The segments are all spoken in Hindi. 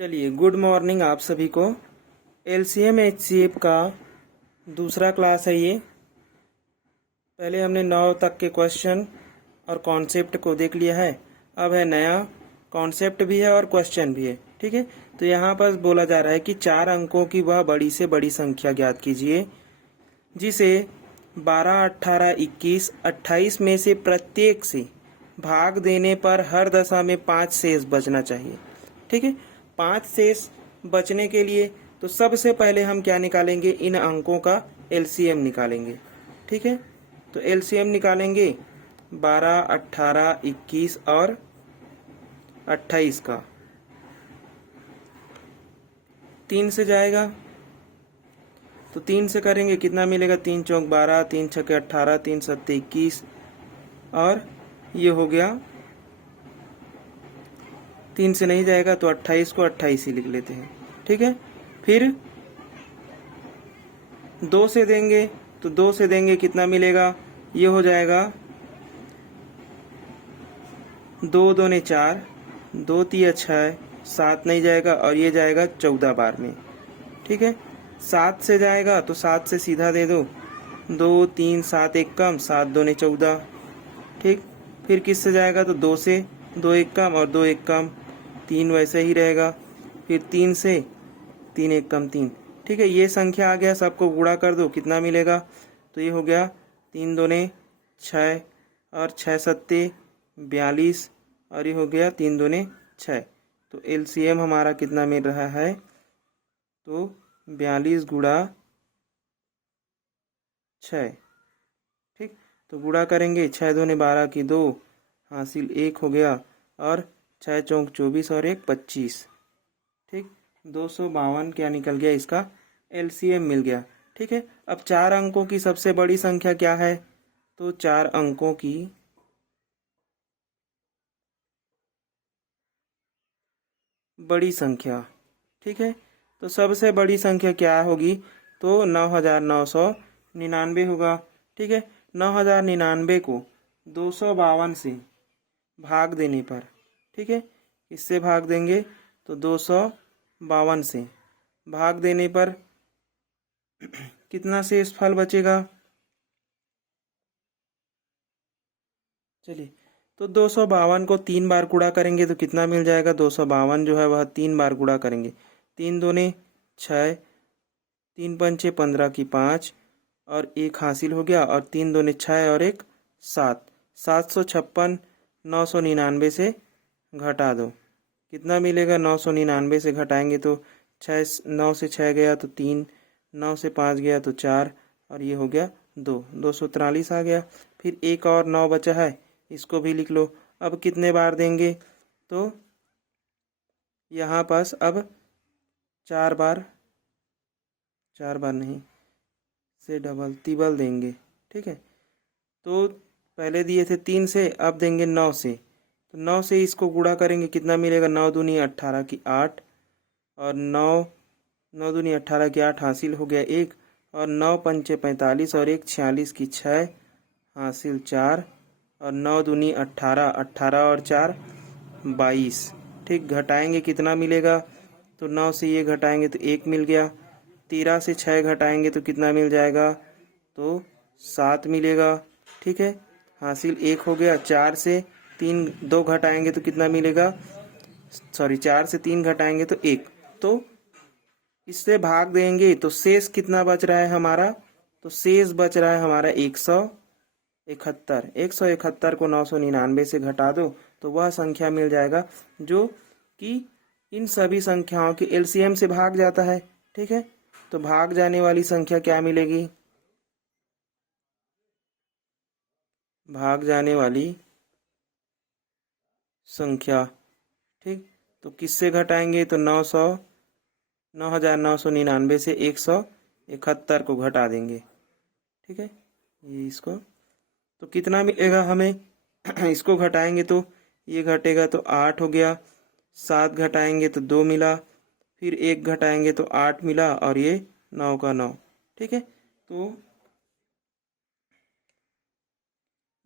चलिए, गुड मॉर्निंग आप सभी को। एलसीएम एचसीएफ का दूसरा क्लास है ये। पहले हमने 9 तक के क्वेश्चन और कॉन्सेप्ट को देख लिया है। अब है नया कॉन्सेप्ट भी है और क्वेश्चन भी है। ठीक है, तो यहाँ पर बोला जा रहा है कि 4 अंकों की वह बड़ी से बड़ी संख्या ज्ञात कीजिए जिसे 12, 18, 21, 28 में से प्रत्येक से भाग देने पर हर दशा में 5 शेष बचना चाहिए। ठीक है, 5 शेष बचने के लिए तो सबसे पहले हम क्या निकालेंगे, इन अंकों का एलसीएम निकालेंगे। ठीक है, तो एलसीएम निकालेंगे 12, 18, 21 और 28 का। 3 से जाएगा तो 3 से करेंगे, कितना मिलेगा, 3 चौक 12, 3 छके 18, 3 सत्ते 21 और ये हो गया। 3 से नहीं जाएगा तो 28 को 28 ही लिख लेते हैं। ठीक है, फिर 2 से देंगे तो 2 से देंगे, कितना मिलेगा, ये हो जाएगा 2 दूने 4, 2 तिया 6, 7 नहीं जाएगा और ये जाएगा 14 बार में। ठीक है, 7 से जाएगा तो 7 से सीधा दे दो, 2 3 7 एक कम, 7 दूने 14। ठीक, फिर किससे जाएगा तो 2 से, 2 एक कम और 2 एक कम, 3 वैसे ही रहेगा। फिर 3 से, 3 एक कम 3। ठीक है, ये संख्या आ गया, सबको गुणा कर दो, कितना मिलेगा, तो ये हो गया 3 दूने 6 और 6 सत्ते 42 और ये हो गया 3 दूने 6। तो एलसीएम हमारा कितना मिल रहा है, तो 42 गुणा 6। ठीक, तो गुणा करेंगे, 6 दूने 12 की 2 हासिल 1 हो गया और 6 चौक 24 और 1 25। ठीक, 252 क्या निकल गया, इसका एलसीएम मिल गया। ठीक है, अब 4 अंकों की सबसे बड़ी संख्या क्या है, तो 4 अंकों की बड़ी संख्या। ठीक है, तो सबसे बड़ी संख्या क्या होगी, तो 9999 होगा। ठीक है, 9099 को 252 से भाग देने पर, ठीक है, इससे भाग देंगे तो 252 से भाग देने पर कितना शेष फल बचेगा, चलिए, तो 252 को 3 बार गुणा करेंगे तो कितना मिल जाएगा, 252 जो है वह 3 बार गुणा करेंगे, 3 दूने 6, 3 पंचे 15 की 5 और 1 हासिल हो गया और 3 दूने 6 और 1 7, 756 999 से घटा दो, कितना मिलेगा, 999 से घटाएंगे तो 6, 9 से 6 गया तो 3, 9 से 5 गया तो 4 और ये हो गया 2, 243 आ गया। फिर एक और 9 बचा है, इसको भी लिख लो। अब कितने बार देंगे, तो यहाँ पास अब 4 बार, 4 बार नहीं से डबल तिबल देंगे। ठीक है, तो पहले दिए थे 3 से, अब देंगे 9 से, तो 9 से इसको गुणा करेंगे, कितना मिलेगा, 9 दूनी 18 की 8 और 9 दूनी 18 की 8 हासिल हो गया 1 और 9 पंचे 45 और 1 46 की 6 हासिल 4 और 9 दूनी 18, 18 और 4 22। ठीक, घटाएंगे कितना मिलेगा, तो 9 से ये घटाएंगे तो 1 मिल गया, 13 से 6 घटाएंगे तो कितना मिल जाएगा, तो 7 मिलेगा। ठीक है, हासिल 1 हो गया, 4 से 3 2 घटाएंगे तो कितना मिलेगा, सॉरी 4 से 3 घटाएंगे तो 1, तो इससे भाग देंगे तो शेष कितना बच रहा है हमारा, तो शेष बच रहा है हमारा 171। 171 को 999 से घटा दो तो वह संख्या मिल जाएगा जो कि इन सभी संख्याओं के एलसीएम से भाग जाता है। ठीक है, तो भाग जाने वाली संख्या क्या मिलेगी, भाग जाने वाली संख्या, ठीक, तो किससे घटाएंगे, तो 9999 से 171 को घटा देंगे। ठीक है, ये इसको तो कितना मिलेगा हमें इसको घटाएंगे तो ये घटेगा तो 8 हो गया, 7 घटाएंगे तो 2 मिला, फिर 1 घटाएंगे तो 8 मिला और ये 9 का 9। ठीक है, तो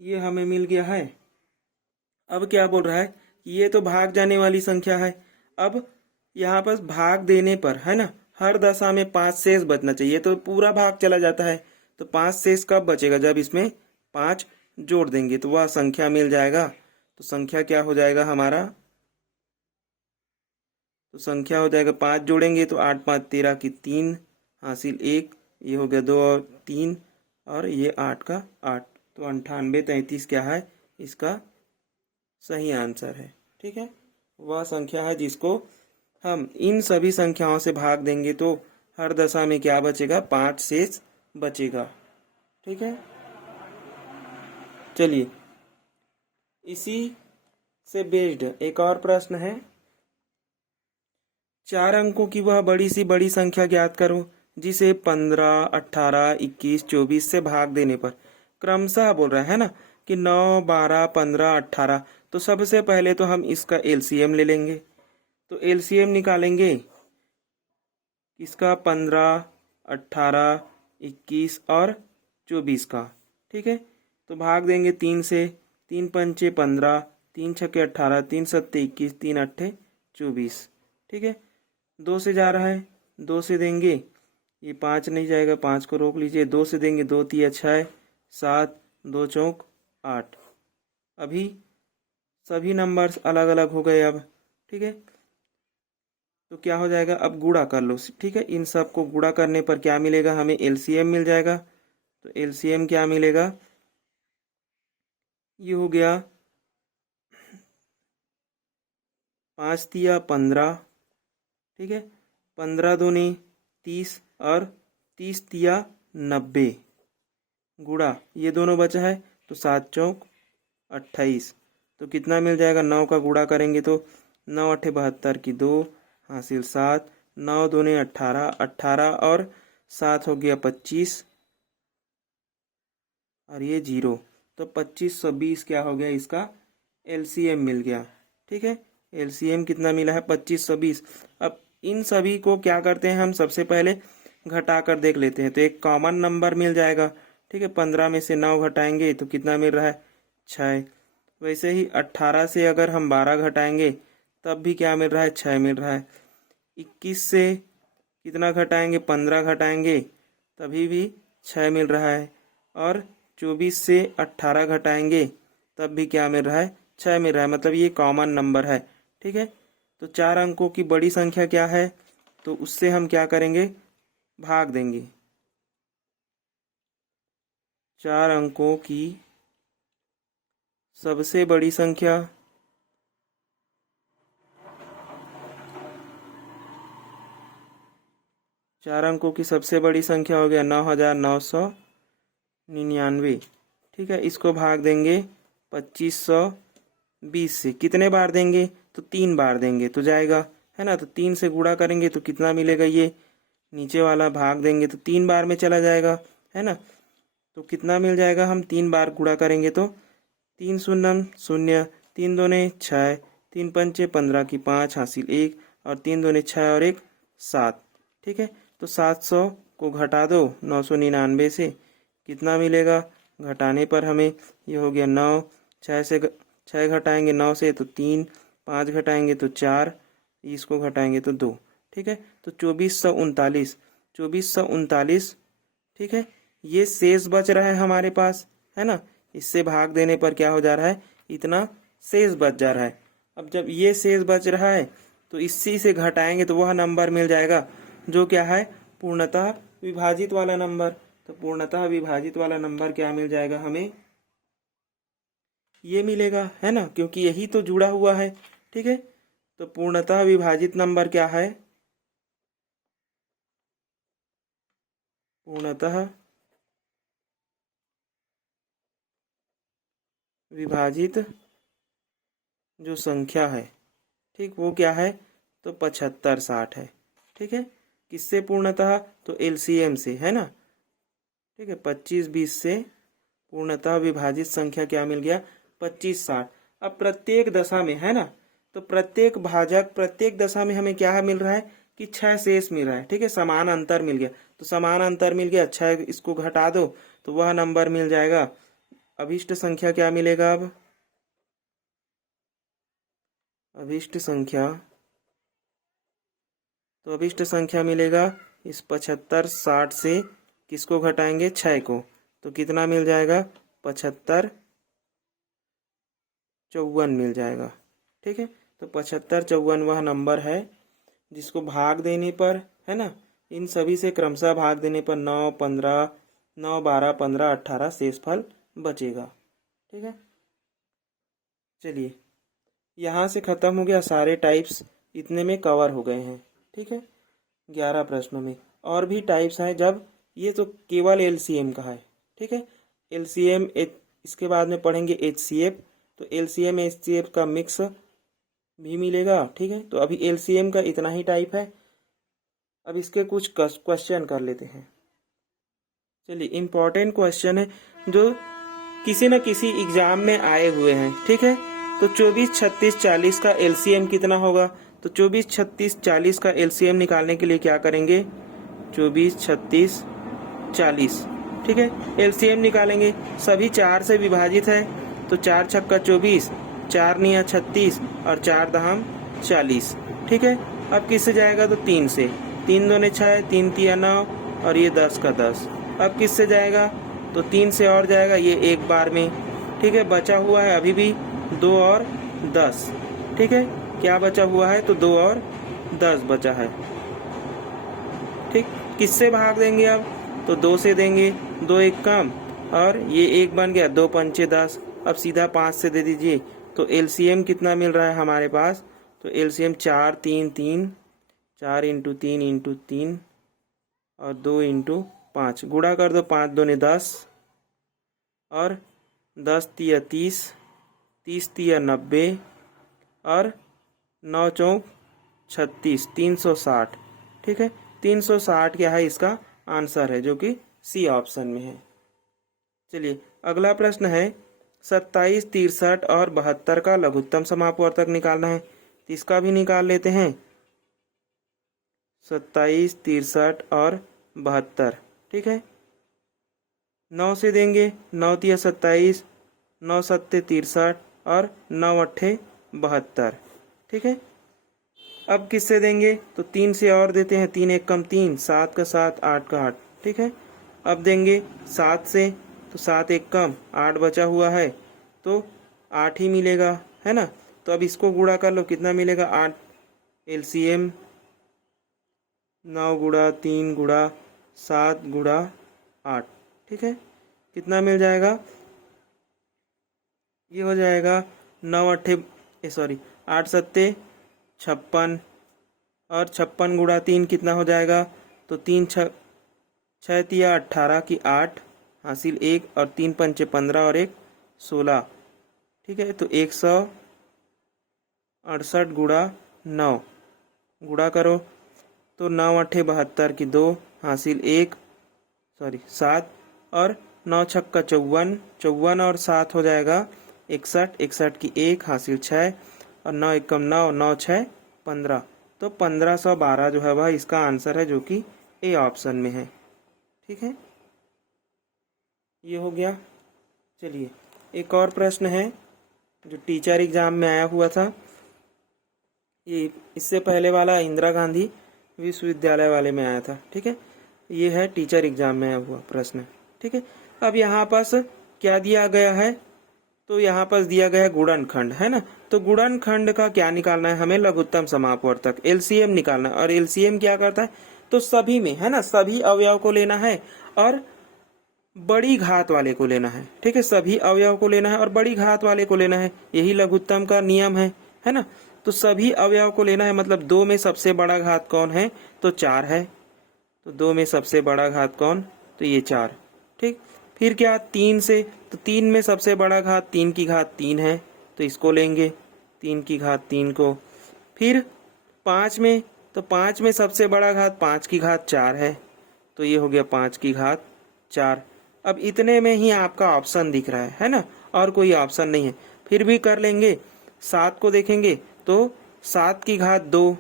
ये हमें मिल गया है। अब क्या बोल रहा है कि ये तो भाग जाने वाली संख्या है, अब यहाँ पर भाग देने पर है ना, हर दशा में 5 शेष बचना चाहिए, तो पूरा भाग चला जाता है। तो 5 शेष कब बचेगा, जब इसमें 5 जोड़ देंगे तो वह संख्या मिल जाएगा। तो संख्या क्या हो जाएगा हमारा, तो संख्या हो जाएगा 5 जोड़ेंगे तो 8 5 13 की 3 हासिल 1, ये हो गया 2 और 3 और ये 8 का 8। तो 98 33 क्या है, इसका सही आंसर है। ठीक है, वह संख्या है जिसको हम इन सभी संख्याओं से भाग देंगे तो हर दशा में क्या बचेगा, 5 शेष बचेगा। ठीक है, चलिए इसी से बेस्ड एक और प्रश्न है। 4 अंकों की वह बड़ी सी बड़ी संख्या ज्ञात करो जिसे 15 18 21 24 से भाग देने पर क्रमशः बोल रहा है ना कि 9 12 15 18। तो सबसे पहले तो हम इसका एलसीएम ले लेंगे। तो एलसीएम निकालेंगे इसका 15 18 21 और 24 का। ठीक है, तो भाग देंगे 3 से, 3 पंचे 15, 3 छक्के 18, 3 सत्ते 21, 3 अट्ठे 24। ठीक है, 2 से जा रहा है, 2 से देंगे, ये 5 नहीं जाएगा, 5 को रोक लीजिए, 2 से देंगे, 2 तिया 6 7, 2 चौक 8। अभी सभी नंबर्स अलग अलग हो गए अब। ठीक है, तो क्या हो जाएगा, अब गुणा कर लो। ठीक है, इन सब को गुणा करने पर क्या मिलेगा, हमें एलसीएम मिल जाएगा। तो एलसीएम क्या मिलेगा, ये हो गया 5 तिया 15। ठीक है, 15 दूनी 30 और 30 तिया 90 गुणा ये दोनों बचा है, तो 7 चौक 28। तो कितना मिल जाएगा, 9 का गुणा करेंगे तो 9 अट्ठे 72 की 2 हासिल 7, 9 दूनी 18, 18 और 7 हो गया 25 और ये 0। तो 2520 क्या हो गया, इसका एलसीएम मिल गया। ठीक है, एलसीएम कितना मिला है, 2520। अब इन सभी को क्या करते हैं, हम सबसे पहले घटा कर देख लेते हैं। तो एक कॉमन नंबर मिल जाएगा। ठीक है, 15 में से 9 घटाएंगे तो कितना मिल रहा है, 6। वैसे ही 18 से अगर हम 12 घटाएंगे तब भी क्या मिल रहा है, 6 मिल रहा है। 21 से कितना घटाएंगे, 15 घटाएंगे तभी भी 6 मिल रहा है। और 24 से 18 घटाएंगे तब भी क्या मिल रहा है, 6 मिल रहा है। मतलब ये कॉमन नंबर है। ठीक है, तो 4 अंकों की बड़ी संख्या क्या है, तो उससे हम क्या करेंगे, भाग देंगे। 4 अंकों की सबसे बड़ी संख्या, चार अंकों की सबसे बड़ी संख्या हो गया 9999। ठीक है, इसको भाग देंगे 2520 से। कितने बार देंगे, तो 3 बार देंगे तो जाएगा, है ना। तो 3 से गुणा करेंगे तो कितना मिलेगा, ये नीचे वाला भाग देंगे तो 3 बार में चला जाएगा, है ना। तो कितना मिल जाएगा, हम 3 बार गुणा करेंगे तो 3 शून्य शून्य, 3 दूने 6, 3 पंचे 15 की 5 हासिल 1 और 3 दूने 6 और 1 7। ठीक है, तो 700 को घटा दो 999 से, कितना मिलेगा, घटाने पर हमें ये हो गया 9, 6 घटाएंगे 9 से तो 3, 5 घटाएंगे तो 4, इसको घटाएंगे तो 2। ठीक है, तो 2439। ठीक है, ये शेष बच रहा है हमारे पास, है ना। इससे भाग देने पर क्या हो जा रहा है, इतना शेष बच जा रहा है। अब जब ये शेष बच रहा है तो इसी से घटाएंगे तो वह नंबर मिल जाएगा जो क्या है, पूर्णतः विभाजित वाला नंबर। तो पूर्णतः विभाजित वाला नंबर क्या मिल जाएगा हमें, ये मिलेगा, है ना, क्योंकि यही तो जुड़ा हुआ है। ठीक है, तो पूर्णतः विभाजित नंबर क्या है, पूर्णतः विभाजित जो संख्या है, ठीक, वो क्या है, तो 75 60 है। ठीक है, किससे पूर्णतः, तो एलसीएम से, है ना। ठीक है, 25 20 से पूर्णतः विभाजित संख्या क्या मिल गया, 25 60। अब प्रत्येक दशा में, है ना, तो प्रत्येक भाजक प्रत्येक दशा में हमें क्या मिल रहा है कि 6 शेष मिल रहा है। ठीक है, समान अंतर मिल गया, तो समान अंतर मिल गया, 6 इसको घटा दो तो वह नंबर मिल जाएगा। अभिष्ट संख्या क्या मिलेगा, अब अभिष्ट संख्या तो अभिष्ट संख्या मिलेगा इस 75 60 से किसको घटाएंगे 6 को, तो कितना मिल जाएगा 75 54 मिल जाएगा। ठीक है, तो 75 54 वह नंबर है जिसको भाग देने पर, है ना, इन सभी से क्रमशः भाग देने पर 9 15 9 12 15 18 शेष फल बचेगा। ठीक है, चलिए यहाँ से खत्म हो गया, सारे टाइप्स इतने में कवर हो गए हैं। ठीक है, 11 प्रश्नों में और भी टाइप्स हैं, जब ये तो केवल एलसीएम का है। ठीक है, एलसीएम इसके बाद में पढ़ेंगे एचसीएफ, तो एलसीएम एचसीएफ का मिक्स भी मिलेगा। ठीक है, तो अभी एलसीएम का इतना ही टाइप है। अब इसके कुछ क्वेश्चन कर लेते हैं। चलिए, इम्पोर्टेंट क्वेश्चन है जो किसी न किसी एग्जाम में आए हुए हैं। ठीक है, तो 24 36 40 का एलसीएम कितना होगा, तो 24 36 40 का एलसीएम निकालने के लिए क्या करेंगे, 24 36 40। ठीक है, एलसीएम निकालेंगे, सभी 4 से विभाजित है, तो 4 छक्का 24, 4 निया 36 और 4 दहम 40। ठीक है, अब किससे जाएगा, तो 3 से, 3 दूने 6, 3 तिया 9 और ये 10 का 10। अब किससे जाएगा, तो 3 से और जाएगा, ये एक बार में। ठीक है, बचा हुआ है अभी भी 2 और 10। ठीक है, क्या बचा हुआ है, तो 2 और 10 बचा है। ठीक, किससे भाग देंगे अब, तो 2 से देंगे, 2 एक कम और ये एक बन गया, 2 पंचे 10। अब सीधा 5 से दे दीजिए, तो एलसीएम कितना मिल रहा है हमारे पास, तो एलसीएम 4 3 3, 4 इंटू 3 इंटू 3 और 2 इंटू 5, गुणा कर दो, 5 दूने 10 और 10 तिया 30, 30 तिया 90 और 9 चौक 36, 360। ठीक है, 360 क्या है, इसका आंसर है, जो कि सी ऑप्शन में है। चलिए अगला प्रश्न है, 27 63 और 72 का लघुत्तम समापवर्तक निकालना है, तो इसका भी निकाल लेते हैं। 27 63 और 72। ठीक है, 9 से देंगे, 9 तिया 27, 9 सत्ते 63 और 9 अट्ठे 72। ठीक है, अब किससे देंगे, तो 3 से और देते हैं, 3 एक कम 3, 7 का 7 8 का 8। ठीक है, अब देंगे 7 से, तो 7 एक कम 8 बचा हुआ है, तो 8 ही मिलेगा, है ना। तो अब इसको गुणा कर लो, कितना मिलेगा 8। एलसीएम 9 गुणा 3 गुणा 7 गुणा 8। ठीक है, कितना मिल जाएगा, ये हो जाएगा 9 अट्ठे सॉरी 8 सत्ते 56 और 56 गुणा 3 कितना हो जाएगा, तो 3 6 तिया 18 की 8 हासिल 1 और 3 पंचे 15 और 1 16। ठीक है, तो 168 गुणा 9 गुणा करो, तो 9 अट्ठे 72 की 2 हासिल 1 7 और 9 छक्का 54, 54 और 7 हो जाएगा 61, 61 की 1 हासिल 6 और 9 एकम 9, 9 6 15, तो 1512 जो है वह इसका आंसर है, जो कि ए ऑप्शन में है। ठीक है, ये हो गया। चलिए एक और प्रश्न है जो टीचर एग्जाम में आया हुआ था, ये इससे पहले वाला इंदिरा गांधी विश्वविद्यालय वाले में आया था। ठीक है, ये है टीचर एग्जाम में आया हुआ प्रश्न। ठीक है, अब यहाँ पास क्या दिया गया है, तो यहाँ पर दिया गया है गुणनखंड, है ना। तो गुणनखंड का क्या निकालना है हमें, लघुत्तम समापवर्तक, एलसीएम निकालना है। और एलसीएम क्या करता है, तो सभी में, है ना, सभी अवयव को लेना है और बड़ी घात वाले को लेना है। ठीक है, सभी अवयव को लेना है और बड़ी घात वाले को लेना है, यही लघुत्तम का नियम है ना। तो सभी अवयव को लेना है, मतलब 2 में सबसे बड़ा घात कौन है, तो 4 है, तो 2 में सबसे बड़ा घात कौन, तो ये 4। ठीक, फिर क्या 3 से, तो 3 में सबसे बड़ा घात 3 की घात 3 है, तो इसको लेंगे 3 की घात 3 को। फिर 5 में, तो 5 में सबसे बड़ा घात 5 की घात 4 है, तो ये हो गया 5 की घात 4। अब इतने में ही आपका ऑप्शन दिख रहा है ना, और कोई ऑप्शन नहीं है। फिर भी कर लेंगे, 7 को देखेंगे तो 7 की घात 2,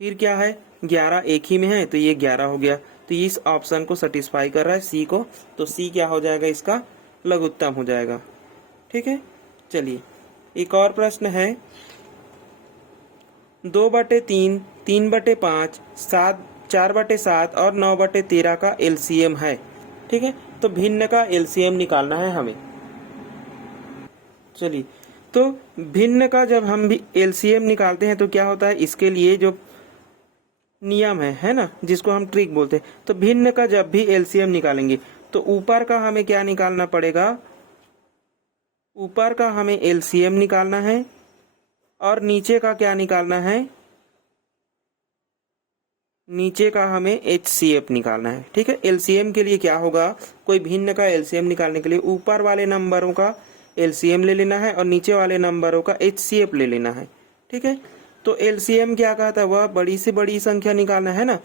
फिर क्या है 11 एक ही में है, तो ये 11 हो गया। तो इस ऑप्शन को सेटिस्फाई कर रहा है, सी को, तो सी क्या हो जाएगा, इसका लघुत्तम हो जाएगा। ठीक है, चलिए एक और प्रश्न है, 2/3 3/5, 4/7 और 9/13 का एलसीएम है। ठीक है, तो भिन्न का एलसीएम निकालना है हमें। चलिए, तो भिन्न का जब हम भी एलसीएम निकालते हैं तो क्या होता है, इसके लिए जो नियम है ना, जिसको हम ट्रिक बोलते हैं, तो भिन्न का जब भी एलसीएम निकालेंगे तो ऊपर का हमें क्या निकालना पड़ेगा, ऊपर का हमें एलसीएम निकालना है और नीचे का क्या निकालना है, नीचे का हमें एचसीएफ निकालना है। ठीक है, एलसीएम के लिए क्या होगा, कोई भिन्न का एलसीएम निकालने के लिए ऊपर वाले नंबरों का एलसीएम ले लेना है और नीचे वाले नंबरों का एचसीएफ ले लेना है। ठीक है, तो एलसीएम क्या कहता है, वह बड़ी से बड़ी संख्या निकालना है ना,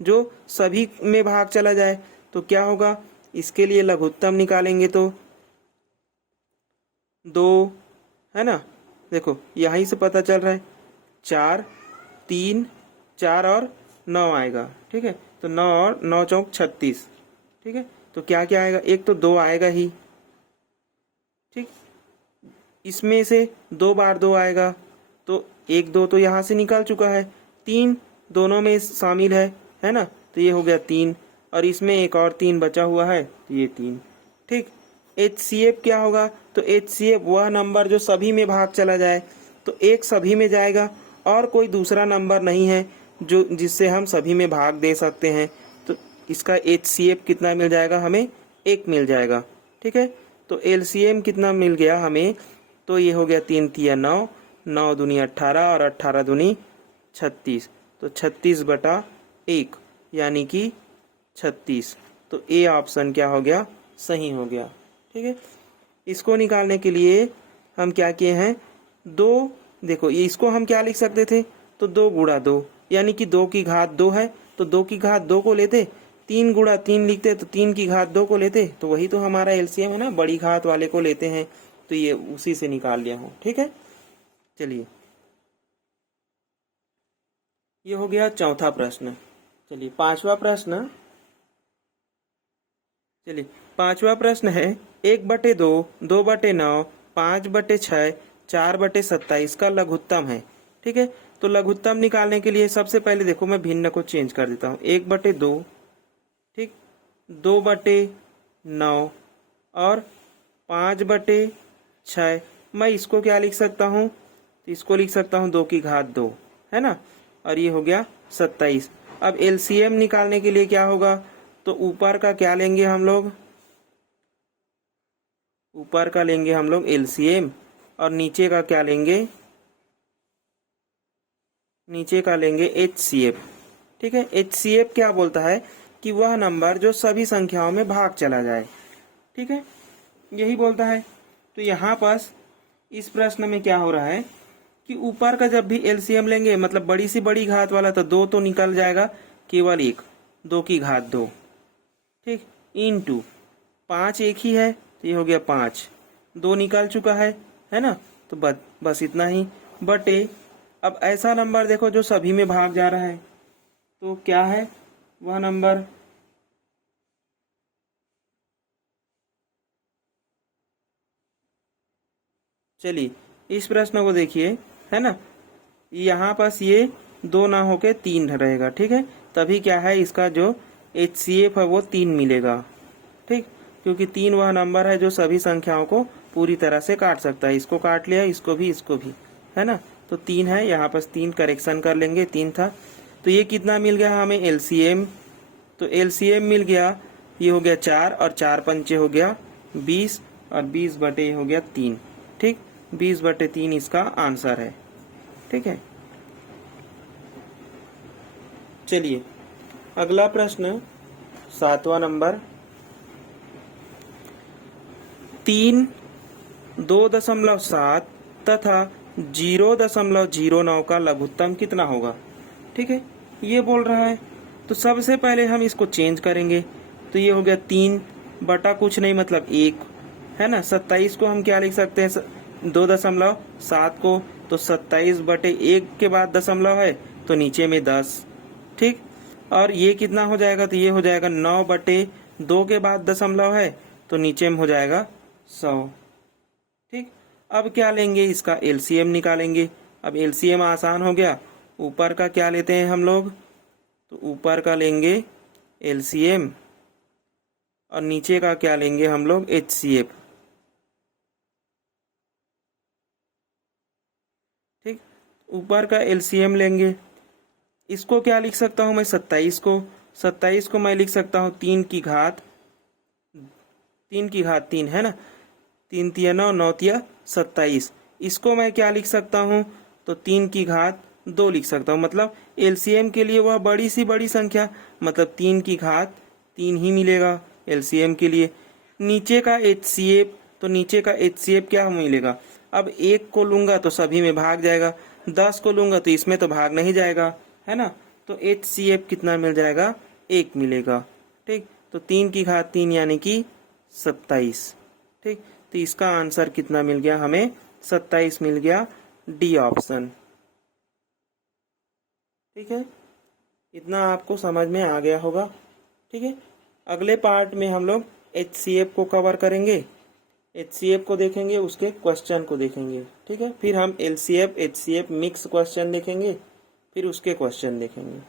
जो सभी में भाग चला जाए। तो क्या होगा, इसके लिए लघुत्तम निकालेंगे तो 2 है ना, देखो यहीं से पता चल रहा है 4, 3, 4 और 9 आएगा। ठीक है, तो 9 और 9 चौक 36। ठीक है, तो क्या क्या आएगा, एक तो 2 आएगा ही। ठीक, इसमें से 2 बार 2 आएगा, तो 1 2 तो यहाँ से निकल चुका है। 3 दोनों में शामिल है ना, तो ये हो गया 3 और इसमें एक और 3 बचा हुआ है, तो ये 3। ठीक, एचसीएफ क्या होगा, तो एचसीएफ वह नंबर जो सभी में भाग चला जाए, तो एक सभी में जाएगा और कोई दूसरा नंबर नहीं है जो जिससे हम सभी में भाग दे सकते हैं, तो इसका एचसीएफ कितना मिल जाएगा हमें, 1 मिल जाएगा। ठीक है, तो एलसीएम कितना मिल गया हमें, तो ये हो गया 3 तिया 9, 9 दूनी 18 और 18 दूनी 36, तो 36/1 यानी कि 36। तो ए ऑप्शन क्या हो गया, सही हो गया। ठीक है, इसको निकालने के लिए हम क्या किए हैं, 2, देखो ये इसको हम क्या लिख सकते थे, तो 2 गुणा 2 यानी कि 2 की घात 2 है, तो 2 की घात 2 को लेते, 3 गुणा 3 लिखते तो 3 की घात 2 को लेते, तो वही तो हमारा एलसीएम है ना, बड़ी घात वाले को लेते हैं, तो ये उसी से निकाल लिया हूँ। ठीक है, चलिए ये हो गया चौथा प्रश्न। चलिए पांचवा प्रश्न, चलिए पांचवा प्रश्न है 1/2, 2/9, 5/6, 4/27 का लघुत्तम है। ठीक है, तो लघुत्तम निकालने के लिए सबसे पहले देखो मैं भिन्न को चेंज कर देता हूँ, 1/2, ठीक, 2/9 और 5/6। मैं इसको क्या लिख सकता हूँ, तो इसको लिख सकता हूँ 2 की घात 2 है ना, और ये हो गया 27। अब एलसीएम निकालने के लिए क्या होगा, तो ऊपर का क्या लेंगे हम लोग, ऊपर का लेंगे हम लोग एलसीएम और नीचे का क्या लेंगे, नीचे का लेंगे एचसीएफ। ठीक है, एचसीएफ क्या बोलता है कि वह नंबर जो सभी संख्याओं में भाग चला जाए। ठीक है, यही बोलता है। तो यहाँ पास इस प्रश्न में क्या हो रहा है कि ऊपर का जब भी एलसीएम लेंगे, मतलब बड़ी से बड़ी घात वाला, तो 2 तो निकल जाएगा, केवल 1, 2 की घात 2। ठीक, इनटू 5 एक ही है, तो ये हो गया 5, 2 निकल चुका है ना, तो बस इतना ही बटे। अब ऐसा नंबर देखो जो सभी में भाग जा रहा है, तो क्या है वह नंबर, चलिए इस प्रश्न को देखिए, है ना, यहाँ पास ये 2 ना होके 3 रहेगा। ठीक है, तभी क्या है, इसका जो एचसीएफ है वो 3 मिलेगा। ठीक, क्योंकि 3 वह नंबर है जो सभी संख्याओं को पूरी तरह से काट सकता है, इसको काट लिया, इसको भी, है ना, तो 3 है, यहाँ पास 3 करेक्शन कर लेंगे, 3 था, तो ये कितना मिल गया हमें एलसीएम, तो एलसीएम मिल गया, ये हो गया 4 और 4 पंचे हो गया 20 और 20 बटे हो गया 3। ठीक, 20/3 इसका आंसर है। ठीक है, चलिए अगला प्रश्न 7वां नंबर, 3, 2.7 तथा 0.09 का लघुत्तम कितना होगा। ठीक है, ये बोल रहा है, तो सबसे पहले हम इसको चेंज करेंगे, तो ये हो गया 3 बटा कुछ नहीं मतलब 1, है ना। 27 को हम क्या लिख सकते हैं, 2.7 को, तो 27/1 के बाद दशमलव है, तो नीचे में 10। ठीक, और ये कितना हो जाएगा, तो ये हो जाएगा 9/2 के बाद दशमलव है, तो नीचे में हो जाएगा 100। ठीक, अब क्या लेंगे, इसका एलसीएम निकालेंगे। अब एलसीएम आसान हो गया, ऊपर का क्या लेते हैं हम लोग, तो ऊपर का लेंगे LCM और नीचे का क्या लेंगे हम लोग, HCF। ठीक, ऊपर का LCM लेंगे। इसको क्या लिख सकता हूँ मैं, 27 को मैं लिख सकता हूँ 3 है ना, 3 तिया 9, 9 तिया 27। इसको मैं क्या लिख सकता हूँ, तो 3 की घात 2 लिख सकता हूँ। मतलब LCM के लिए वह बड़ी सी बड़ी संख्या, मतलब 3 की घात 3 ही मिलेगा LCM के लिए। नीचे का HCF, तो नीचे का HCF क्या मिलेगा, अब 1 को लूंगा तो सभी में भाग जाएगा, 10 को लूंगा तो इसमें तो भाग नहीं जाएगा, है ना। तो HCF कितना मिल जाएगा, 1 मिलेगा। ठीक, तो 3 की घात 3 यानी कि 27। ठीक, तो इसका आंसर कितना मिल गया हमें, 27 मिल गया, डी ऑप्शन। ठीक है, इतना आपको समझ में आ गया होगा। ठीक है, अगले पार्ट में हम लोग HCF को कवर करेंगे, HCF को देखेंगे, उसके क्वेश्चन को देखेंगे। ठीक है, फिर हम LCF HCF मिक्स क्वेश्चन देखेंगे, फिर उसके क्वेश्चन देखेंगे।